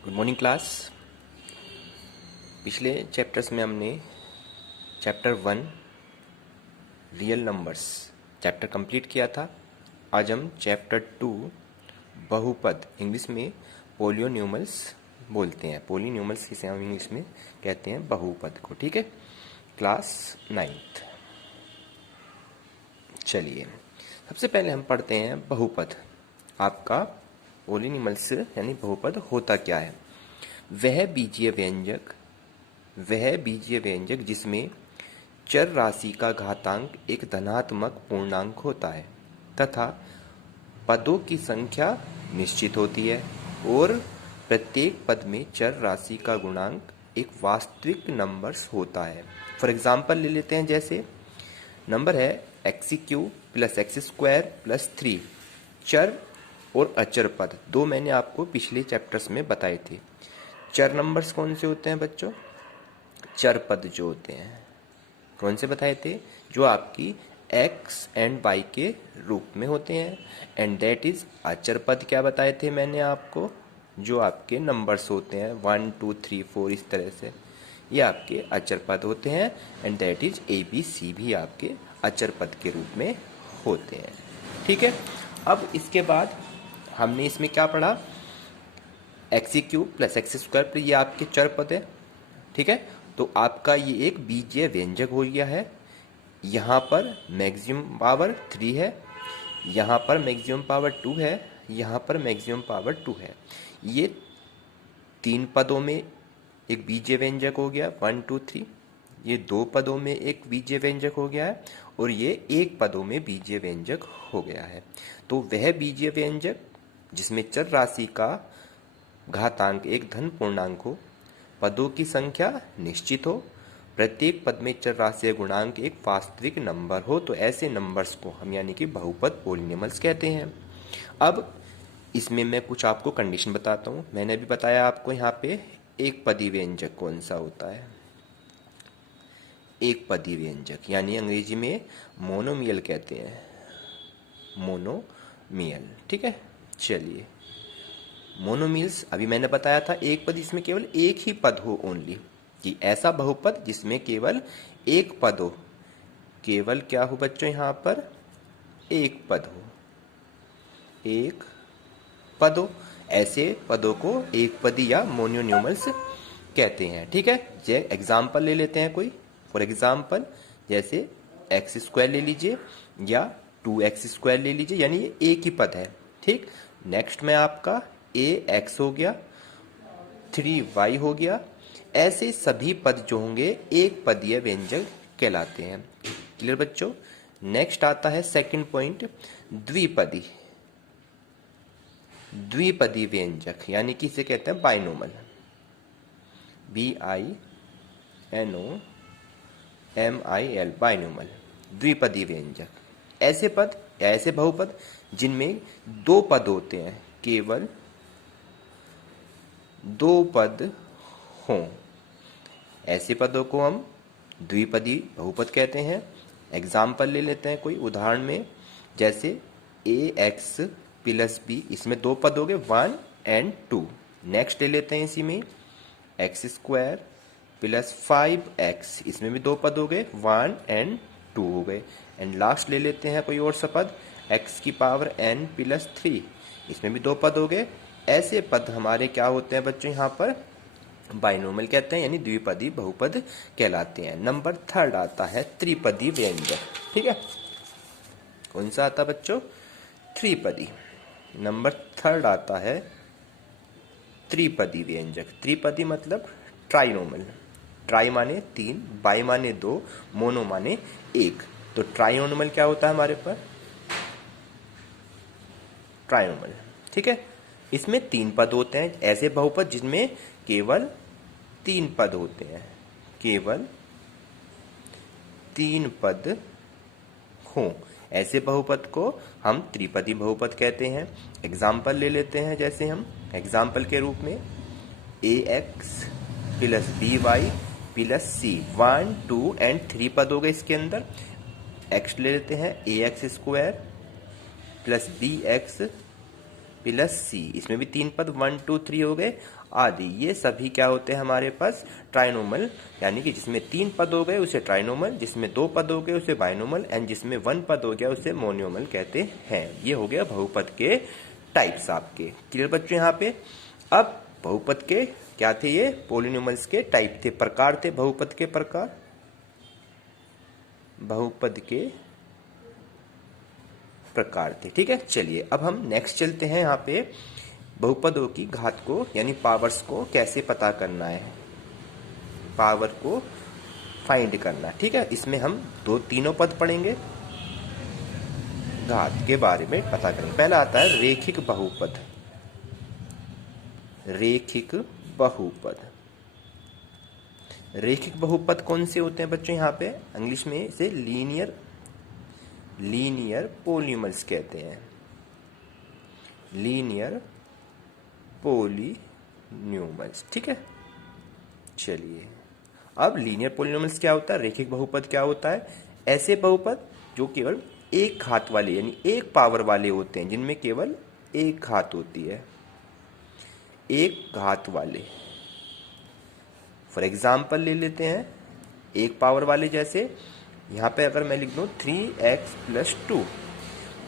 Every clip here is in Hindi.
Good morning class. पिछले चैप्टर्स में हमने chapter 1 real numbers chapter complete किया था। आज हम चैप्टर 2 बहुपद, इंग्लिश में पोलियोन्यूमल्स बोलते हैं। पोलियोन्यूमल्स किसे हम इंग्लिश में कहते हैं बहुपद को। ठीक है, क्लास 9th। चलिए सबसे पहले हम पढ़ते हैं बहुपद। आपका पोलियोन्यूमल्स यानी बहुपद होता क्या है। वह बीजीय व्यंजक जिसमें चर राशि का घातांक एक धनात्मक पूर्णांक होता है तथा पदों की संख्या निश्चित होती है और प्रत्येक पद में चर राशि का गुणांक एक वास्तविक नंबर होता है। फॉर एग्जाम्पल ले लेते हैं, जैसे नंबर है x³ + x² + 3। चर और अचर पद दो मैंने आपको पिछले चैप्टर्स में बताए थे। चर नंबर्स कौन से होते हैं बच्चों? चर पद जो होते हैं कौन से बताए थे? जो आपकी x एंड y के रूप में होते हैं। एंड दैट इज अचर पद क्या बताए थे मैंने आपको? जो आपके नंबर्स होते हैं 1 2 3 4 इस तरह से, ये आपके अचर पद होते हैं। एंड दैट इज ABC भी आपके अचर पद के रूप में होते हैं। ठीक है, अब इसके बाद हमने इसमें क्या पढ़ा? x³ + x², ये आपके चर पद है। ठीक है, तो आपका ये एक बीजीय व्यंजक हो गया है। यहाँ पर मैक्सिमम पावर 3 है, यहाँ पर मैक्सिमम पावर 2 है, यहाँ पर मैक्सिमम पावर 2 है। ये 3 पदों में एक बीजीय व्यंजक हो गया 1 2 3। ये 2 पदों में एक बीजीय व्यंजक हो गया है और ये 1 पदों में बीजीय व्यंजक हो गया है। तो वह बीजीय व्यंजक जिसमें चर राशि का घातांक एक धन पूर्णांक हो, पदों की संख्या निश्चित हो, प्रत्येक पद में चर राशि गुणांक एक वास्तविक नंबर हो, तो ऐसे नंबर्स को हम यानी कि बहुपद पोलिनोमियल्स कहते हैं। अब इसमें मैं कुछ आपको कंडीशन बताता हूँ। मैंने भी बताया आपको यहाँ पे एक पदी व्यंजक कौन सा होता है। एक पदी व्यंजक यानी अंग्रेजी में मोनोमियल कहते हैं, मोनोमियल। ठीक है, चलिए मोनोमियल्स अभी मैंने बताया था एक पद, इसमें केवल एक ही पद हो ओनली, कि ऐसा बहुपद जिसमें केवल एक पद हो। केवल क्या हो बच्चों? यहाँ पर एक पद हो, एक पद हो। ऐसे पदों को एक पदी या मोनोन्यूमल्स कहते हैं। ठीक है, ये एग्जाम्पल ले लेते हैं कोई। फॉर एग्जाम्पल जैसे x² ले लीजिए या 2x² ले लीजिए, यानी ये एक ही पद है। ठीक, नेक्स्ट में आपका ax हो गया, 3y हो गया। ऐसे सभी पद जो होंगे एक पदीय व्यंजक कहलाते हैं। क्लियर बच्चों? नेक्स्ट आता है सेकंड पॉइंट, द्विपदी। द्विपदी व्यंजक यानी कि इसे कहते हैं बाइनोमल, BINOMIL, बाइनोमल, द्विपदी व्यंजक। ऐसे पद या ऐसे बहुपद जिनमें दो पद होते हैं, केवल दो पद हों, ऐसे पदों को हम द्विपदी बहुपद कहते हैं। एग्जाम्पल ले लेते हैं कोई उदाहरण में, जैसे ax + b, इसमें दो पद हो गए 1 और 2। नेक्स्ट ले लेते हैं इसी में x² + 5x, इसमें भी दो पद हो गए 1 और 2 हो गए। एंड लास्ट ले लेते हैं कोई और सा पद x⁴n + 3, इसमें भी दो पद हो गए। ऐसे पद हमारे क्या होते हैं बच्चों? यहाँ पर बाइनोमियल कहते हैं, यानी द्विपदी बहुपद कहलाते हैं। नंबर 3 आता है त्रिपदी व्यंजक। ठीक है, कौन सा आता बच्चों? त्रिपदी। नंबर 3 आता है त्रिपदी व्यंजक। त्रिपदी मतलब ट्राइनोमल। ट्राई माने 3, बाई माने 2, मोनो माने 1। तो ट्राइनोमल क्या होता है हमारे पर? ट्राइनोमल। ठीक है, इसमें 3 पद होते हैं। ऐसे बहुपद जिनमें केवल 3 पद होते हैं, केवल 3 पद हों, ऐसे बहुपद को हम त्रिपदी बहुपद कहते हैं। एग्जाम्पल ले लेते हैं, जैसे हम एग्जाम्पल के रूप में ax + by + c, 1 2 और 3 पद हो गए इसके अंदर। x ले लेते हैं ax² + bx प्लस सी, इसमें भी 3 पद 1 2 3 हो गए आदि, ये सभी क्या होते हैं हमारे पास ट्राइनोमल, यानी कि जिसमें 3 पद हो गए उसे ट्राइनोमल, जिसमें 2 पद हो गए उसे बाइनोमल एंड जिसमें 1 पद हो गया उसे मोनोमल कहते हैं। ये हो गया बहुपद के टाइप्स आपके। क्लियर बच्चों यहाँ पे? अब बहुपद के क्या थे? ये पोलिनोमल्स के टाइप थे, प्रकार थे बहुपद के प्रकार, बहुपद के प्रकार थे। ठीक है, चलिए अब हम नेक्स्ट चलते हैं। यहाँ पे बहुपदों की घात को यानी पावर्स को कैसे पता करना है, पावर को फाइंड करना। ठीक है, इसमें हम तीनों पद पढ़ेंगे, घात के बारे में पता करेंगे। पहला आता है रेखिक बहुपद। रेखिक बहुपद, रेखिक बहुपद कौन से होते हैं बच्चों? यहाँ पे इंग्लिश में इसे लीनियर पोलिनोमल्स कहते हैं, लीनियर पोलिनोमल्स। ठीक है, चलिए अब लीनियर पोलिनोमल्स क्या होता है, रेखिक बहुपद क्या होता है? ऐसे बहुपद जो केवल एक घात वाले यानी एक पावर वाले होते हैं, जिनमें केवल एक घात होती है, एक घात वाले। फॉर एग्जाम्पल ले लेते हैं एक पावर वाले, जैसे यहां पे अगर मैं लिख दूं 3x + 2,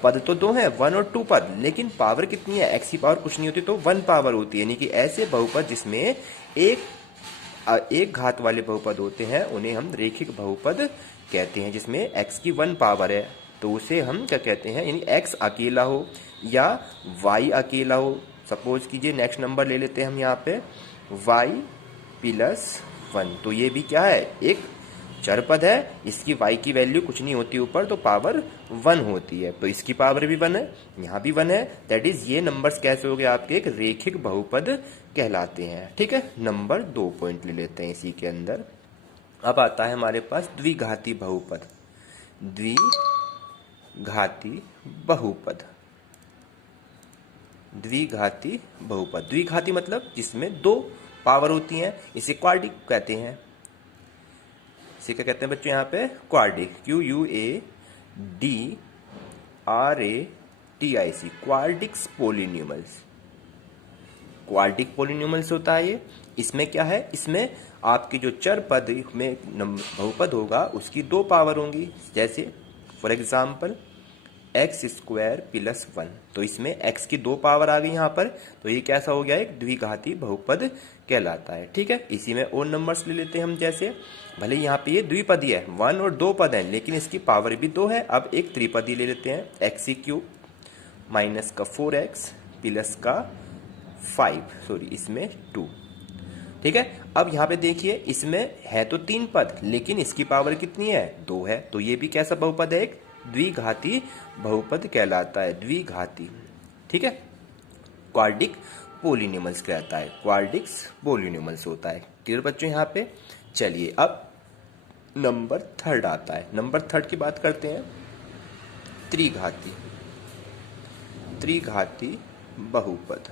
पद तो 2 है, 1 और 2 पद, लेकिन पावर कितनी है? x की पावर कुछ नहीं होती तो 1 पावर होती है, यानी कि ऐसे बहुपद जिसमें एक घात वाले बहुपद होते हैं उन्हें हम रेखिक बहुपद कहते हैं, जिसमें x की 1 पावर है तो उसे हम क्या कहते हैं, यानी x अकेला हो या y अकेला हो। सपोज कीजिए नेक्स्ट नंबर ले लेते हैं हम यहाँ पे y + 1, तो ये भी क्या है? एक चर पद है, इसकी y की वैल्यू कुछ नहीं होती ऊपर, तो पावर 1 होती है, तो इसकी पावर भी 1 है, यहाँ भी 1 है। दैट इज ये नंबर्स कैसे हो गए आपके? एक रेखिक बहुपद कहलाते हैं। ठीक है, नंबर 2 पॉइंट ले लेते हैं इसी के अंदर। अब आता है हमारे पास द्विघाती बहुपद। द्विघाती बहुपद, द्विघाती बहुपद, द्विघाती मतलब जिसमें 2 पावर होती हैं, इसे क्वाड्रिक कहते हैं। इसे क्या कहते हैं बच्चों? यहाँ पे quadric, QUADRATIC, quadrics polynomials, quadric polynomials होता है ये। इसमें क्या है? इसमें आपकी जो चर पद में बहुपद होगा उसकी 2 पावर होंगी, जैसे फॉर एग्जाम्पल x² + 1, तो इसमें x की 2 पावर आ गई यहाँ पर, तो ये कैसा हो गया? एक द्विघाती बहुपद कहलाता है। ठीक है, इसी में और नंबर्स ले लेते हैं हम, जैसे भले यहाँ पे ये द्विपदी है, 1 और 2 पद है, लेकिन इसकी पावर भी 2 है। अब एक त्रिपदी ले लेते हैं, x³ - 4x + 5, इसमें 2। ठीक है, अब यहाँ पे देखिए इसमें है तो 3 पद, लेकिन इसकी पावर कितनी है? 2 है, तो ये भी कैसा बहुपद है? एक द्विघाती बहुपद कहलाता है, द्विघाती। ठीक है, क्वाड्रिक पोलिनोमल्स कहता है, क्वाड्रिक्स पोलिनोमल्स होता है। क्लियर बच्चों यहाँ पे? चलिए अब नंबर 3 आता है। नंबर 3 की बात करते हैं, त्रिघाती, त्रिघाती बहुपद।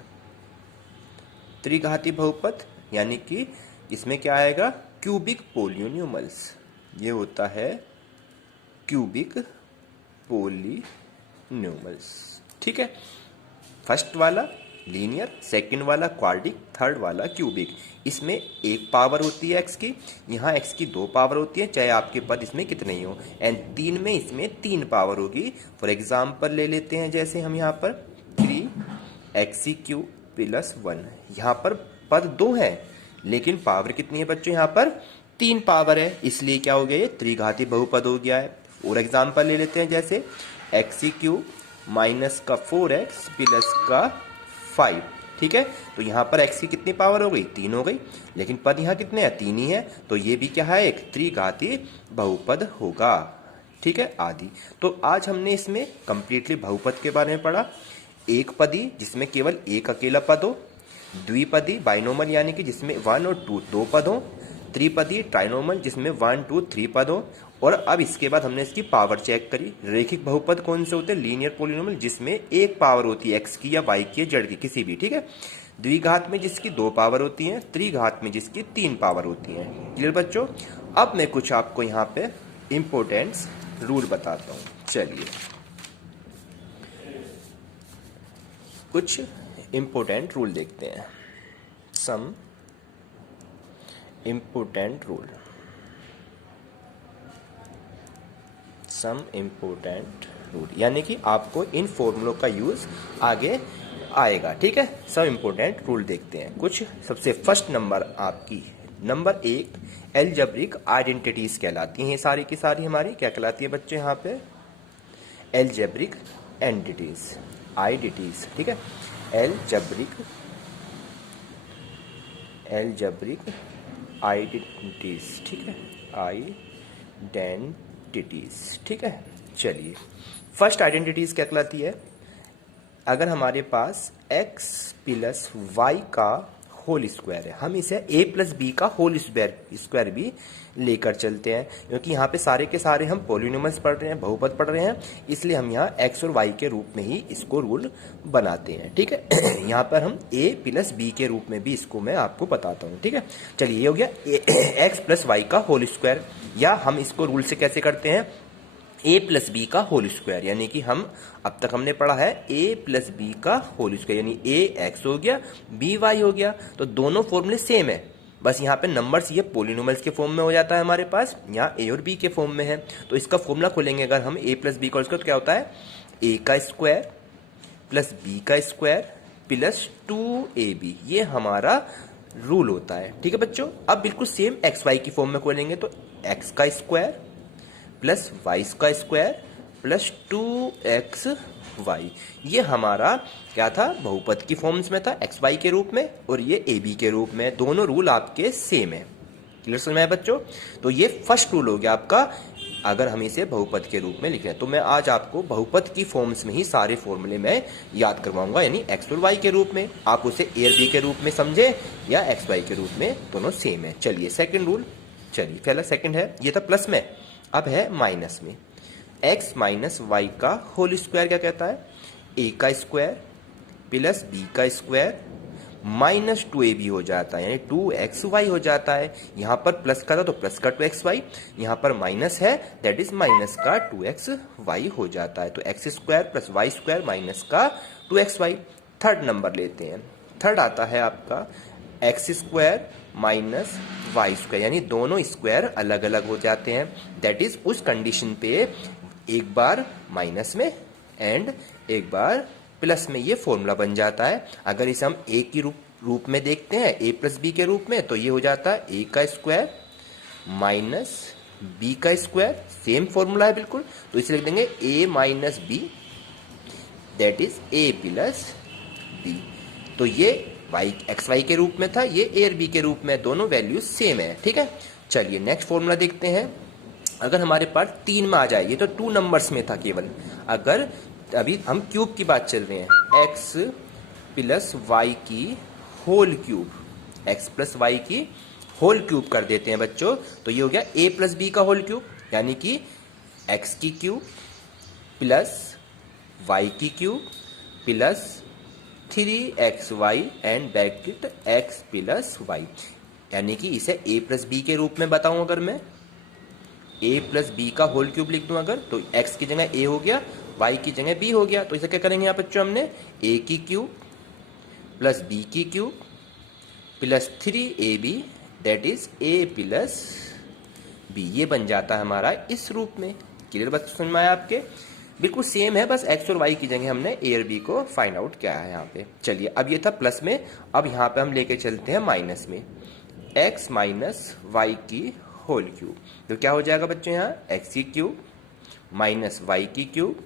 त्रिघाती बहुपद यानी कि इसमें क्या आएगा? क्यूबिक पोलिनोमल्स, ये होता है क्यूबिक पोलिनोमल्स। ठीक है, फर्स्ट वाला लीनियर, सेकंड वाला क्वाड्रिक, थर्ड वाला क्यूबिक। इसमें एक पावर होती है x की, यहाँ x की 2 पावर होती है, चाहे आपके पद इसमें कितने ही हो, एंड 3 में इसमें 3 पावर होगी। फॉर एग्जाम्पल ले लेते हैं, जैसे हम यहाँ पर 3x³ + 1, यहाँ पर पद 2 है लेकिन पावर कितनी है बच्चों? यहाँ पर 3 पावर है, इसलिए क्या हो गया? ये त्रिघाती बहुपद हो गया है। और एग्जाम्पल ले लेते हैं, जैसे x³ - 4x + 5। ठीक है, तो यहाँ पर x की कितनी पावर हो गई? 3 हो गई, लेकिन पद यहाँ कितने हैं? 3 ही है, तो ये भी क्या है? एक त्रिघाती बहुपद होगा। ठीक है, आदि। तो आज हमने इसमें कंप्लीटली बहुपद के बारे में पढ़ा। एक पदी जिसमें केवल एक अकेला पद हो, द्विपदी बाइनोमल यानी कि जिसमें 1 और 2 पद हो, त्रिपदी ट्राइनोमल जिसमें 1 2 3 पद हो, और अब इसके बाद हमने इसकी पावर चेक करी। रेखिक बहुपद कौन से होते हैं? लीनियर पोलिनोमियल जिसमें एक पावर होती है, x की या y की या z की, किसी भी। ठीक है, द्विघात में जिसकी 2 पावर होती है, त्रिघात में जिसकी 3 पावर होती है। क्लियर बच्चों? अब मैं कुछ आपको यहाँ पे इंपोर्टेंस रूल बताता हूँ। चलिए, कुछ इम्पोर्टेंट रूल देखते हैं। Some important rule, some important rule यानी कि आपको इन फॉर्मूलों का यूज आगे आएगा। ठीक है, सम इम्पोर्टेंट रूल देखते हैं कुछ। सबसे फर्स्ट नंबर आपकी नंबर 1 एलजेब्रिक आइडेंटिटीज कहलाती हैं। सारी की सारी हमारी क्या कहलाती है बच्चे? यहाँ पे एलजेब्रिक एंटिटीज, आइडेंटिटीज। ठीक है, एलजेब्रिक आइडेंटिटीज। ठीक है, आइडेंटिटीज। ठीक है, चलिए फर्स्ट आइडेंटिटीज क्या कहलाती है? अगर हमारे पास x प्लस वाई का होल स्क्वायर है, हम इसे a प्लस बी का होल स्क्वायर भी लेकर चलते हैं, क्योंकि यहाँ पे सारे के सारे हम पॉलिनोमियल्स पढ़ रहे हैं, बहुपद पढ़ रहे हैं, इसलिए हम यहाँ x और y के रूप में ही इसको रूल बनाते हैं। ठीक है, यहाँ पर हम a प्लस बी के रूप में भी इसको मैं आपको बताता हूँ। ठीक है, चलिए ये हो गया x प्लस वाई का होल स्क्वायर, या हम इसको रूल से कैसे करते हैं? a प्लस बी का होल स्क्वायर, यानी कि हम अब तक हमने पढ़ा है a प्लस बी का होल स्क्वायर, यानी a x हो गया, b y हो गया। तो दोनों फॉर्मूले सेम है, बस यहाँ पे नंबर्स ये पॉलिनोमियल्स के फॉर्म में हो जाता है हमारे पास, यहाँ a और b के फॉर्म में है। तो इसका फॉर्मूला खोलेंगे अगर हम a प्लस बी का होल स्क्वायर, तो क्या होता है? a का स्क्वायर प्लस b का स्क्वायर प्लस 2ab, ये हमारा रूल होता है। ठीक है बच्चों, अब बिल्कुल सेम एक्स वाई की फॉर्म में खोलेंगे तो x का स्क्वायर प्लस वाई का स्क्वायर प्लस 2xy, ये हमारा क्या था? बहुपद की फॉर्म्स में था, एक्स वाई के रूप में, और ये ए बी के रूप में। दोनों रूल आपके सेम है। क्लियर समझ में आया बच्चों? तो ये फर्स्ट रूल हो गया आपका, अगर हम इसे बहुपद के रूप में लिख रहे हैं। तो मैं आज आपको बहुपद की फॉर्म्स में ही सारे फॉर्मूले में याद करवाऊंगा, यानी एक्स और वाई के रूप में। आप उसे ए और बी के रूप में समझे या एक्स वाई के रूप में, दोनों सेम है। चलिए सेकेंड रूल, चलिए पहला सेकेंड है, ये था प्लस में, अब है माइनस में। x माइनस वाई का होल स्क्वायर क्या कहता है? a का स्क्वायर प्लस b का स्क्वायर माइनस 2ab हो जाता है, यानी 2xy हो जाता है। यहाँ पर प्लस का था तो प्लस का 2xy, यहाँ पर माइनस है दैट इज माइनस का 2xy हो जाता है। तो x square plus Y square minus का 2xy। थर्ड नंबर लेते हैं, थर्ड आता है आपका x square minus y square, यानी दोनों स्क्वायर अलग अलग हो जाते हैं। दैट इज उस कंडीशन पे एक बार माइनस में एंड एक बार प्लस में ये फॉर्मूला बन जाता है। अगर इसे हम ए की रूप में देखते हैं, ए प्लस बी के रूप में, तो ये हो जाता है ए का स्क्वायर माइनस बी का स्क्वायर, सेम फॉर्मूला है बिल्कुल, तो इसे लिख देंगे A minus B that is A plus B. तो ये वाई एक्स वाई के रूप में था, ये ए और बी के रूप में, दोनों वैल्यूज सेम है। ठीक है, चलिए नेक्स्ट फॉर्मूला देखते हैं। अगर हमारे पास 3 में आ जाए, ये तो 2 नंबर्स में था केवल, अगर अभी हम क्यूब की बात चल रहे हैं, एक्स प्लस वाई की whole cube, x plus y की होल क्यूब कर देते हैं बच्चों, तो ये हो गया ए प्लस बी का होल क्यूब, यानी कि एक्स की क्यूब प्लस वाई की cube plus 3xy and bracket x plus y, यानी कि इसे a प्लस बी के रूप में बताऊं, अगर मैं a प्लस बी का होल क्यूब लिख दूं अगर, तो x की जगह a हो गया, y की जगह b हो गया। तो इसे क्या करेंगे यहाँ बच्चों, हमने a की क्यूब प्लस b की cube plus 3ab that is a plus b, ये बन जाता है हमारा इस रूप में। क्लियर बात समझ में आया आपके? बिल्कुल सेम है, बस x और y की जगह हमने a और b को फाइंड आउट किया है यहाँ पे। चलिए अब ये था प्लस में, अब यहाँ पे हम लेके चलते हैं माइनस में, x माइनस वाई की होल क्यूब, तो क्या हो जाएगा बच्चों? यहाँ x की क्यूब माइनस वाई की क्यूब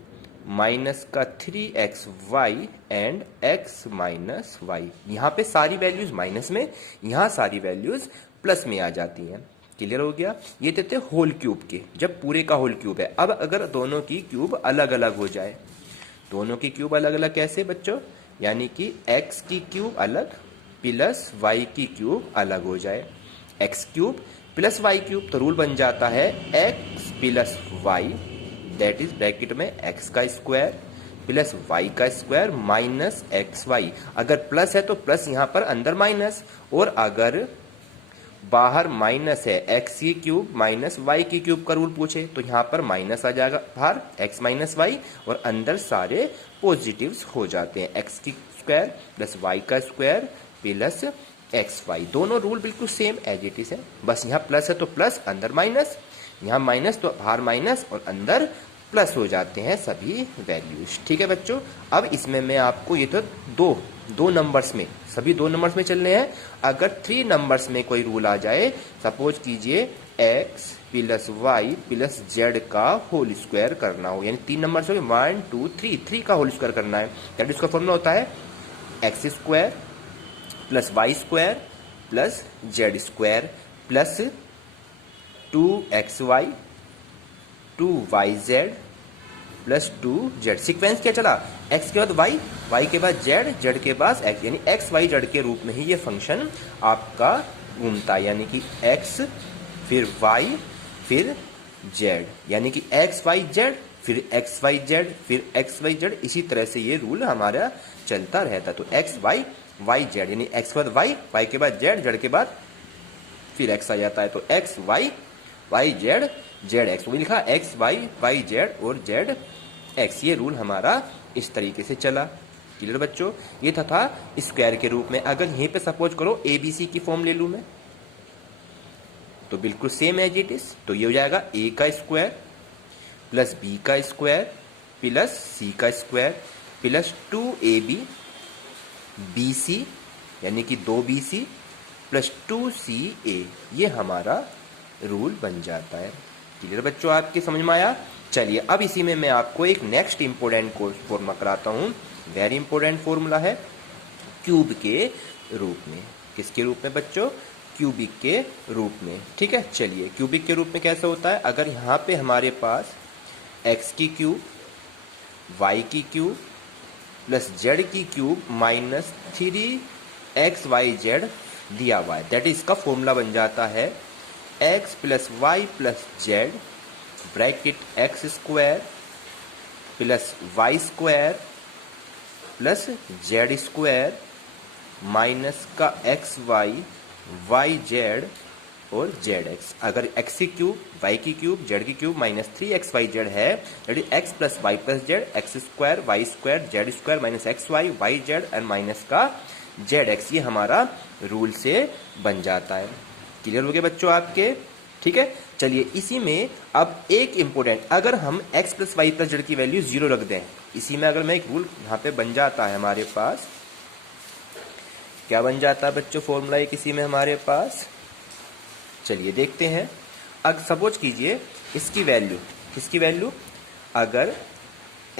माइनस का 3xy and x minus Y. यहाँ पे सारी वैल्यूज माइनस में, यहाँ सारी वैल्यूज प्लस में आ जाती हैं। क्लियर हो गया? ये देते होल क्यूब के, जब पूरे का होल क्यूब है। अब अगर दोनों की क्यूब अलग अलग हो जाए, दोनों की क्यूब अलग अलग कैसे बच्चों? यानी कि x की क्यूब अलग प्लस y की क्यूब अलग हो जाए, x cube plus y cube, तो रूल बन जाता है x plus y that is bracket में x का स्क्वायर प्लस y का स्क्वायर माइनस xy। अगर प्लस है तो प्लस यहाँ पर अंदर माइनस, और अगर बाहर माइनस है, एक्स की क्यूब माइनस वाई की क्यूब का रूल पूछे, तो यहाँ पर माइनस आ जाएगा बाहर, एक्स माइनस वाई, और अंदर सारे पॉजिटिव्स हो जाते हैं। एक्स की स्क्वायर प्लस वाई का स्क्वायर प्लस एक्स वाई। दोनों रूल बिल्कुल सेम एज इट इज है, बस यहाँ प्लस है तो प्लस, अंदर माइनस, यहाँ माइनस तो बाहर माइनस और अंदर प्लस हो जाते हैं सभी वैल्यूज। ठीक है बच्चों, अब इसमें मैं आपको ये तो दो नंबर्स में, सभी 2 नंबर्स में चलने हैं। अगर 3 नंबर्स में कोई रूल आ जाए, सपोज कीजिए x plus Y plus z का होल स्क्वायर करना हो, यानी 3 नंबर्स हो गए 1 2 3 का होल स्क्वायर करना है, दैट इसका फॉर्मूला होता है x square plus Y square plus Z square plus 2xy 2yz plus 2z। Sequence क्या चला, x के बाद y, y के बाद z, z के बाद x, यानी x y z के रूप में ही ये फंक्शन आपका घूमता है, यानी कि x फिर y फिर z, यानी कि x y z फिर x y z फिर x y z, इसी तरह से ये रूल हमारा चलता रहता। तो x y y z, यानी x के बाद y, y के बाद z, z के बाद फिर x आ जाता है। तो x y y z z x, वो लिखा x y y z और z x, ये रूल हमारा इस तरीके से चला। क्लियर बच्चों, ये था स्क्वायर के रूप में। अगर यहीं पे सपोज करो ABC की फॉर्म ले लूं मैं, तो बिल्कुल सेम एज इट इज, तो ये हो जाएगा a का स्क्वायर प्लस b का स्क्वायर प्लस c का स्क्वायर प्लस 2ab bc, यानी कि 2bc प्लस 2ca, ये हमारा रूल बन जाता है। क्लियर बच्चों, आपके समझ में आया। चलिए अब इसी में मैं आपको एक नेक्स्ट इंपोर्टेंट फॉर्मूला कराता हूं, वेरी इंपोर्टेंट फॉर्मूला है क्यूब के रूप में। किसके रूप में बच्चों, क्यूबिक के रूप में। ठीक है, चलिए क्यूबिक के रूप में कैसे होता है, अगर यहाँ पे हमारे पास x की क्यूब y की क्यूब प्लस z की क्यूब माइनस 3xyz दिया हुआ है, दैट इज इसका फॉर्मूला बन जाता है x plus Y plus Z bracket X square plus Y square plus Z square minus का एक्स वाई वाई जेड और जेड एक्स। अगर एक्स की क्यूब वाई की क्यूब जेड की क्यूब माइनस 3xyz है, that X plus Y plus Z X square Y square Z square minus X Y Y Z and minus का जेड एक्स, ये हमारा रूल से बन जाता है। क्लियर हो गया बच्चों आपके। ठीक है, चलिए इसी में अब एक इंपोर्टेंट, अगर हम x plus Y plus z की वैल्यू 0 रख दें, इसी में अगर मैं एक रूल यहाँ पे बन जाता है हमारे पास, क्या बन जाता है बच्चों फॉर्मूला एक इसी में हमारे पास, चलिए देखते हैं। अगर सपोज कीजिए इसकी वैल्यू, किसकी वैल्यू, अगर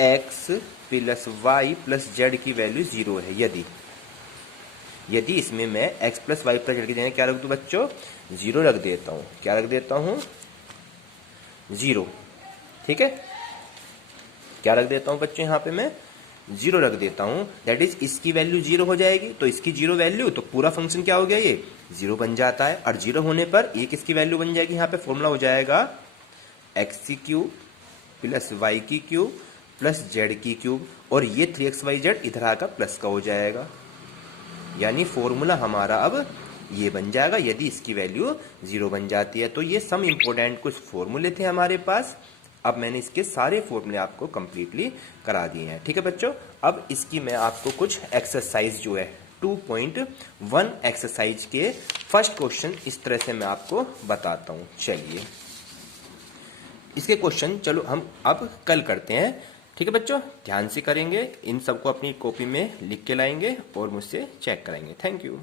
x plus Y plus z की वैल्यू 0 है, यदि इसमें मैं x plus Y plus z की जगह क्या रख दूं बच्चों, 0 रख देता हूं। क्या रख देता हूं, 0। ठीक है, क्या रख देता हूं बच्चों, यहां पे मैं 0 रख देता हूं, दैट इज इसकी वैल्यू 0 हो जाएगी, तो इसकी 0 वैल्यू, तो पूरा फंक्शन क्या हो गया, ये 0 बन जाता है। और 0 होने पर ये किसकी वैल्यू बन जाएगी, यहाँ पे फॉर्मूला हो जाएगा x की क्यूब प्लस y की क्यूब प्लस z की क्यूब, और ये 3xyz इधर आकर प्लस का हो जाएगा, यानी फॉर्मूला हमारा अब ये बन जाएगा यदि इसकी वैल्यू 0 बन जाती है। तो ये सम इंपोर्टेंट कुछ फॉर्मूले थे हमारे पास, अब मैंने इसके सारे फॉर्मूले आपको कंप्लीटली करा दिए हैं। ठीक है बच्चों, अब इसकी मैं आपको कुछ एक्सरसाइज जो है 2.1 एक्सरसाइज के फर्स्ट क्वेश्चन इस तरह से मैं आपको बताता हूं। चलिए इसके क्वेश्चन चलो हम अब कल करते हैं। ठीक है बच्चों, ध्यान से करेंगे, इन सबको अपनी कॉपी में लिख के लाएंगे और मुझसे चेक कराएंगे। Thank you.